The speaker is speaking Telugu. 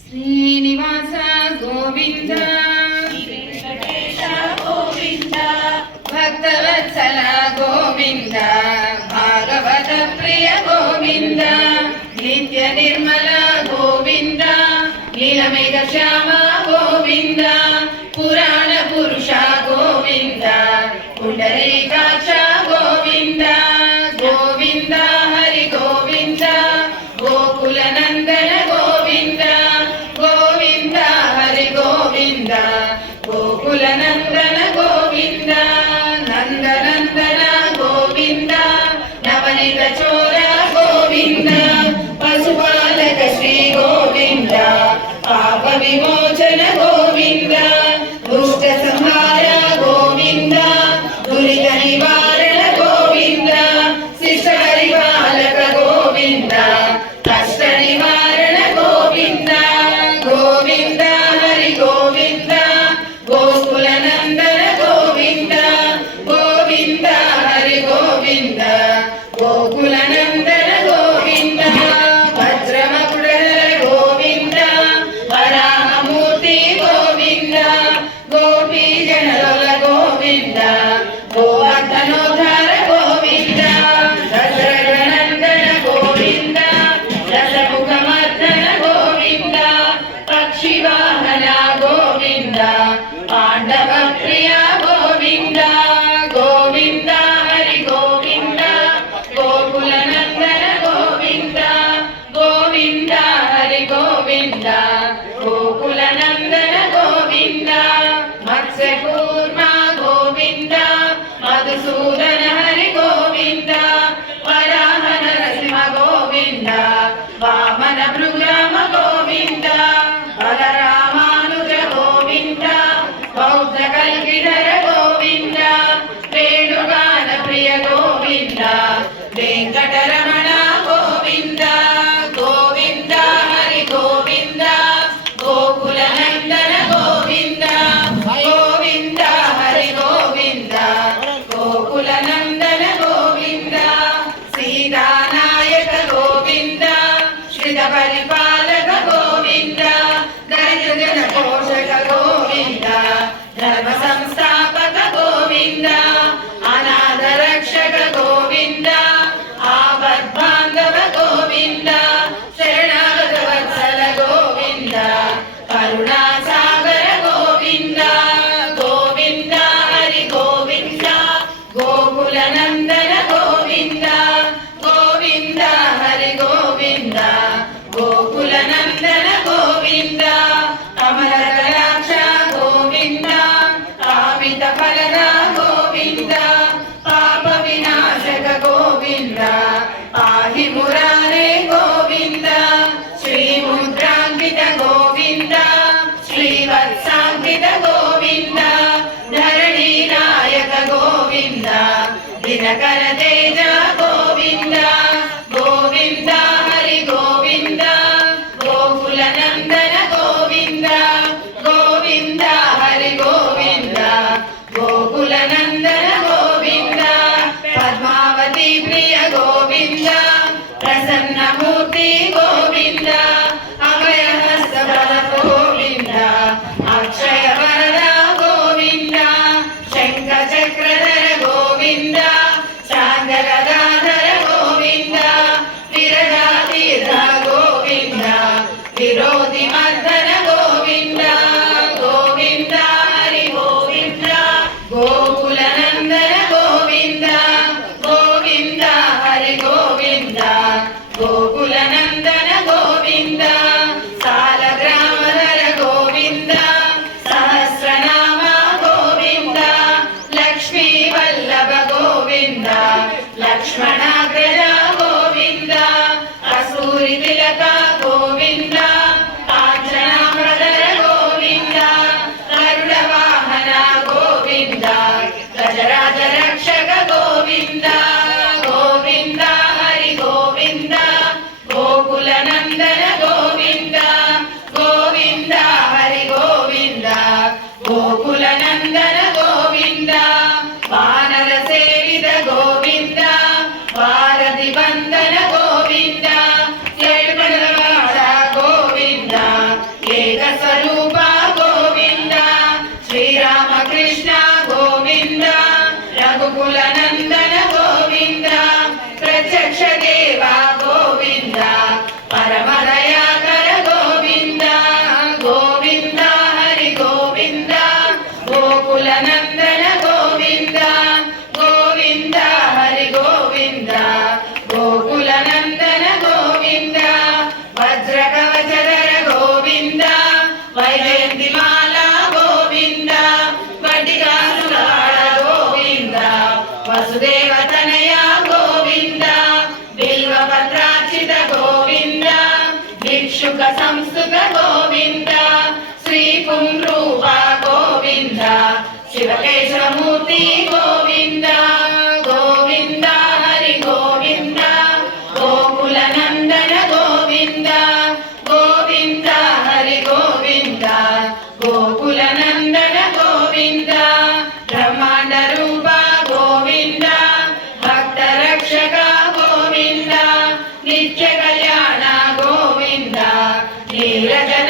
ಶ್ರೀನಿವಾಸ ಗೋವಿಂದ ವೆಂಕಟೇಶ ಗೋವಿಂದ ಭಕ್ತವತ್ಸಲ ಗೋವಿಂದ ಭಾಗವತ ಪ್ರಿಯ ಗೋವಿಂದ ನಿತ್ಯ ನಿರ್ಮಲ ಗೋವಿಂದ ನೀಲಮೇಘ ಶ್ಯಾಮ ಗೋವಿಂದ ಪುರಾಣ ಪುರುಷ ಗೋವಿಂದ ಪುಂಡರೀಕಾಕ್ಷ ಗೋವಿಂದ ಗೋವಿಂದ ಹರಿ ಗೋವಿಂದ ಗೋಕುಲ ನಂದನ ಗೋವಿಂದ ಗೋವಿಂದ ಹರಿ ಗೋವಿಂದ ಗೋಕುಲ ನಂದನ ಗೋವಿಂದ ನಂದನಂದನ ಗೋವಿಂದ ನವನಿತ ಚೋರ ಗೋವಿಂದ ಪಶುಪಾಲಕ ಶ್ರೀ ಗೋವಿಂದ ಪಾಪ ವಿಮೋಚನ ಗೋವಿಂದ ದುಷ್ಟ ಸಂಹಾರ ಗೋವಿಂದ ದುರಿತ ನಿವಾರಣ ಗೋವಿಂದ ಶಿಷ್ಟ ಪರಿಪಾಲಕ ಗೋವಿಂದ ಕಷ್ಟ ನಿವಾರಣ ಗೋವಿಂದ ಗೋವಿಂದ ಹರಿ ಗೋವಿಂದ ಗೋಕುಲ ನಂದನ ಗೋವಿಂದ ಗೋವಿಂದ ಹರಿ ಗೋವಿಂದ ಗೋಕುಲ ನಂದನ ಗೋವಿಂದ ವಜ್ರಮಕುಟಧರ ಗೋವಿಂದ ವರಾಹಮೂರ್ತಿ ಗೋವಿಂದ ಗೋಪಿ ಜನಲೋಲ ಗೋವಿಂದ ಗೋವರ್ಧನೋದ್ಧಾರ ಗೋವಿಂದ ದಶರಥನಂದನ ಗೋವಿಂದ ರಸಮುಖಮರ್ದನ ಗೋವಿಂದ ಪಕ್ಷಿವಾಹನ ಗೋವಿಂದ ಪಾಂಡವ ಪ್ರಿಯ ಗೋವಿಂದ ಗೋವಿಂದ ಹರಿ ಗೋವಿಂದ ಗೋಕುಲ ನಂದನ ಗೋವಿಂದ ಗೋವಿಂದ ಹರಿ ಗೋವಿಂದ ಗೋಕುಲ ನಂದನ ಗೋವಿಂದ ಮತ್ಸ್ಯಕೂರ್ಮ ಗೋವಿಂದ ಮಧುಸೂದನ ಹರಿ ಗೋವಿಂದ ವರಾಹ ನರಸಿಂಹ ಗೋವಿಂದ ವಾಮನ ಭೃಗುರಾಮ ಗೋವಿಂದ ಬಲರಾಮಾನುಜ ಗೋವಿಂದ ಬೌದ್ಧ ಕಲ್ಗಿಧರ ಗೋವಿಂದ ವೇಣುಗಾನ ಪ್ರಿಯ ಗೋವಿಂದ ವೆಂಕಟರಮಣ ಗೋವಿಂದ ಗೋವಿಂದ ಹರಿ ಗೋವಿಂದ ಗೋಕುಲ ನಂದನ ಗೋವಿಂದ ಗೋವಿಂದ ಹರಿ ಗೋವಿಂದ ಗೋಕುಲ ನಂದನ ಗೋವಿಂದ ಸೀತಾನಾಯಕ ಗೋವಿಂದ ಶ್ರಿತ ಪರಿಪಾಲಕ ಗೋವಿಂದ ದರಿದ್ರ ಜನ ಪೋಷಕ ಗೋವಿಂದ ಧರ್ಮ ಸಂಸ್ಥಾಪಕ ಗೋವಿಂದ ಅನಾಥ ರಕ್ಷಕ ಗೋವಿಂದ ಆಪದ್ಬಾಂಧವ ಗೋವಿಂದ ಶರಣಾಗತ ವತ್ಸಲ ಗೋವಿಂದ ಕರುಣಾಸಾಗರ ಗೋವಿಂದ ಗೋವಿಂದ ಹರಿ ಗೋವಿಂದ ಗೋಕುಲ ನಂದನ ಗೋವಿಂದ ಗೋವಿಂದ ಹರಿ ಗೋವಿಂದ ಗೋಕುಲ ನಂದನ ಗೋವಿಂದ ಕಮಲ ಕಲಾಕ್ಷ ಗೋವಿಂದ ಕಾಮಿತ ಫಲದ ಗೋವಿಂದ ಪಾಪ ವಿನಾಶಕ ಗೋವಿಂದ ಪಾಹಿ ಮುರಾರೇ ಗೋವಿಂದ ಶ್ರೀ ಮುದ್ರಾಂಕಿತ ಗೋವಿಂದ ಶ್ರೀವತ್ಸಾಂಕಿತ ಗೋವಿಂದ ಧರಣಿ ನಾಯಕ ಗೋವಿಂದ ದಿನಕರ ತೇಜ ಗೋವಿಂದ ಗೋವಿಂದ ಹರಿ ಗೋವಿಂದ ಗೋಕುಲ ನಂದನ ಗೋವಿಂದ ಗೋವಿಂದ ಹರಿ ಗೋವಿಂದ ಗೋಕುಲ ನಂದನ ಗೋವಿಂದ ಪದ್ಮಾವತಿ ಪ್ರಿಯ ಗೋವಿಂದ ಪ್ರಸನ್ನ ಮೂರ್ತಿ ಗೋವಿಂದ ಅಭಯ ಹಸ್ತ ಬಲ ಗೋವಿಂದ ಅಕ್ಷಯ ವರದ ಗೋವಿಂದ ಶಂಖ ಚಕ್ರಧರ ಗೋವಿಂದ ಶಾಂತ ಗದಾಧರ ಗೋವಿಂದ ವಿರಜಾತೀರ್ಥ ಗೋವಿಂದ ವಿರೋಧಿ ಮರ್ದನ ಗೋವಿಂದ ಗೋವಿಂದ ಹರಿ ಗೋವಿಂದ ಗೋಕುಲ ನಂದನ ಗೋವಿಂದ ಗೋವಿಂದ ಹರಿ ಗೋವಿಂದ ಗೋಕುಲ ನಂದನ ಗೋವಿಂದ ಸಾಲಗ್ರಾಮಧರ ಗೋವಿಂದ ಸಹಸ್ರನಾಮ ಗೋವಿಂದ ಲಕ್ಷ್ಮೀ ವಲ್ಲಭ ಗೋವಿಂದ ಲಕ್ಷ್ಮಣಾಗ್ರಜ ಗೋವಿಂದ ಕಸ್ತೂರಿ ತಿಲಕ ಗೋವಿಂದ ಕಾಂಚನ ఏకస్వరూప గోవింద శ్రీరామకృష్ణ గోవింద రఘుకుల నందన గోవింద ప్రత్యక్ష దేవ గోవింద పరమదయాకర గోవింద గోవింద హరి గోవింద గోకుల నందన గోవింద గోవింద హరి గోవింద గోకుల నందన గోవింద వజ్ర కవచధర గోవింద వైజయంతిమాల గోవింద వడ్డికాసులాడ గోవింద వసుదేవ తనయ గోవింద బిల్వపత్రార్చిత గోవింద భిక్షుక సంస్కృత గోవింద శ్రీ పుంరూప గోవింద శివకేశవమూర్తి గోవింద గోవింద హరి గోవింద గోకుల నందన గోవింద గోవింద హరి గోవింద గోకుల నందన గోవింద బ్రహ్మాండ రూప గోవింద భక్త రక్షక గోవింద నిత్య కళ్యాణ గోవింద నీరజన